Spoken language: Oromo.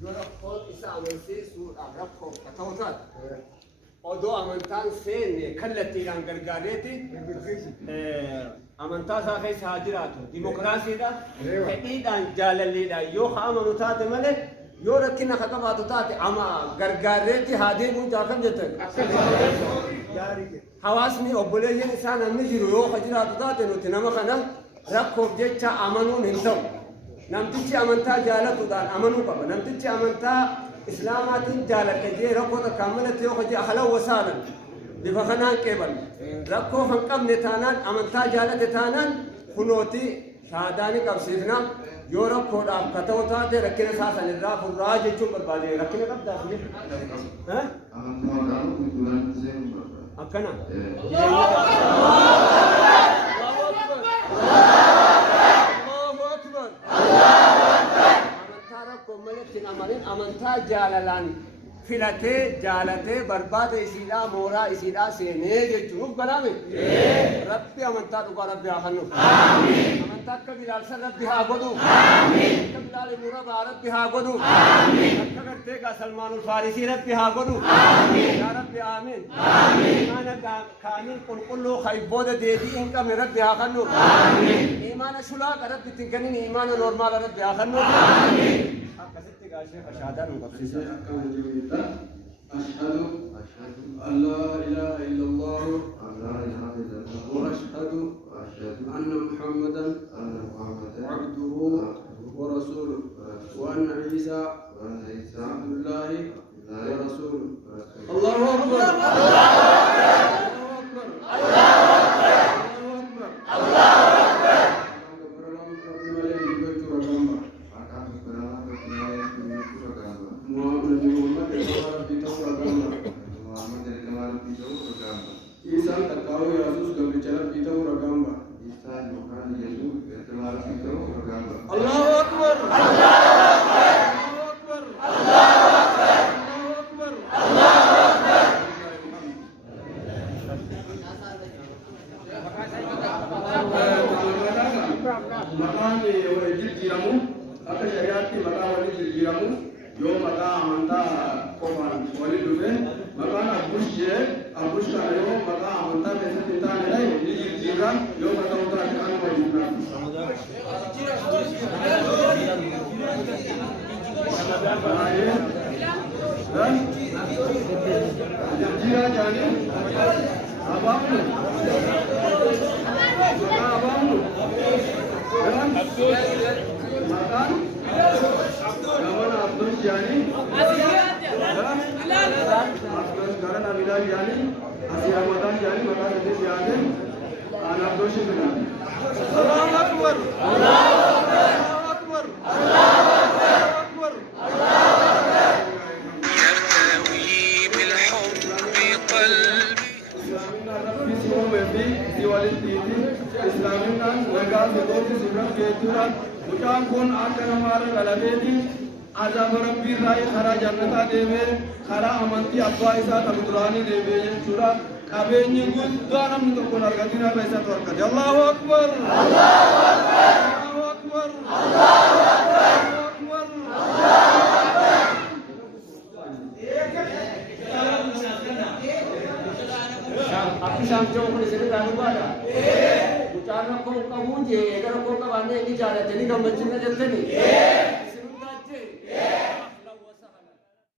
يرفض إسامة سور أرفض كتوتات odoo amantaan seenne kallattiidhaan gargaareeti amantaa isaa keessa haa jiraatu dimokiraasiidha fedhiidhaan jaalalliidhaan yoo haa amanu taate malee yoo rakkina ka qabaatu taate ama gargaareetti haa deemuun jaakam jettan hawaasni obboleeyyan isaa namni jiru yoo ka jiraatu taate nuti nama kana rakkoof jecha amanuun hin ta'u namtichi amantaa jaalatuudhaan amanuu qaba namtichi amantaa إسلاماتين جالك جي ركو تكملت يوم جي أهلا وسهلا بفخنان كيبل ركو هنكم نتانان أمنتا جالت تانان خنوتي شهاداني كبسيرنا يورب كود أب كتوتا ده ركنا ساسا نراف الراج يشوف بالبادي ركنا كم داخل ها أكنا amantaa jaalalaan filatee jaalatee barbaada isiidhaa mooraa isiidhaa seenee jechuun uf galaame rabbi amantaa dhugaa rabbi haa kennuuf amantaa akka bilaalsan rabbi haa godhuuf akka bilaal ibnu rabaa rabbi haa godhuuf akka gartee gaa salmaanul faarisii rabbi haa godhuuf yaa rabbi aamiin imaana kaamiil qulqulluu booda deebii hin qabne rabbi haa kennuuf imaana shulaaqa rabbi ittiin kennin imaana noormaala rabbi haa kennuuf أشهد أن لا إله إلا الله وأشهد أن محمدا عبده ورسوله وأن عيسى عبد الله ورسوله الله أكبر عذاب ربي راي خرا جنتا ديبه خرا امنتي ابا ايسا تبدراني ديبه يشورا كابيني غدانم نتكون ارغدينا بيسا تورك الله اكبر الله اكبر الله اكبر आपकी शाम जो अपने से लागू वाला उचारना को कबूल जे अगर को कबाने नहीं जा रहे थे नहीं कम बच्चे में जलते नहीं